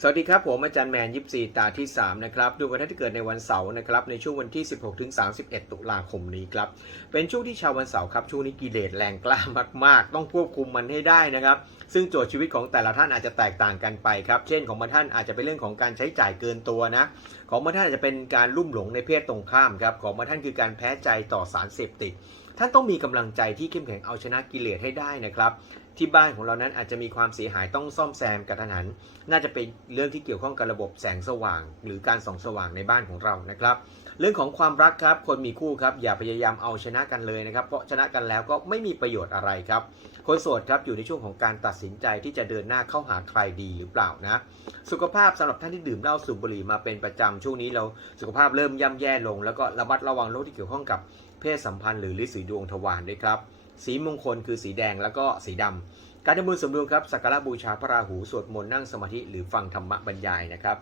สวัสดีครับ ผมอาจารย์แมนยิปซีตาที่ 3 นะครับ ดูกันท่านที่เกิดในวันเสาร์นะครับ ในช่วงวันที่ 16ถึง31 ตุลาคมนี้ครับ เป็นช่วงที่ชาววันเสาร์ครับ ช่วงนี้กิเลสแรงกล้ามาก ๆ ต้องควบคุมมันให้ได้นะครับ ซึ่งโจทย์ชีวิตของแต่ละท่านอาจจะแตกต่างกันไปครับ เช่นของบางท่านอาจจะเป็นเรื่องของการใช้จ่ายเกินตัวนะ ของบางท่านอาจจะเป็นการลุ่มหลงในเพศตรงข้ามครับ ของบางท่านคือการแพ้ใจต่อสารเสพติดท่านต้องมีกำลังใจที่เข้มแข็งเอาชนะกิเลสให้ได้นะครับ ที่บ้านของเรานั้นอาจจะมีความเสียหายต้องซ่อมแซมกระทันหัน น่าจะเป็นเรื่องที่เกี่ยวข้องกับระบบแสงสว่าง หรือการส่องสว่างในบ้านของเรานะครับ เรื่องของความรักครับ คนมีคู่ครับ อย่าพยายามเอาชนะกันเลยนะครับ เพราะชนะกันแล้วก็ไม่มีประโยชน์อะไรครับ คนโสดครับอยู่ในช่วงของการตัดสินใจที่จะเดินหน้าเข้าหาใครดีหรือเปล่านะ สุขภาพสำหรับท่านที่ดื่มเหล้าสูบบุหรี่มาเป็นประจำช่วงนี้เราสุขภาพเริ่มย่ำแย่ลง แล้วก็ระมัดระวังโรคที่เกี่ยวข้องกับเพศสัมพันธ์หรือลิสีดวงทวารด้วยครับ สีมงคลคือสีแดงแล้วก็สีดำการทำบุญสริมดวงครับสักการะบูชาพระราหูสวดมนต์นั่งสมาธิหรือฟังธรรมบรรยายนะครับ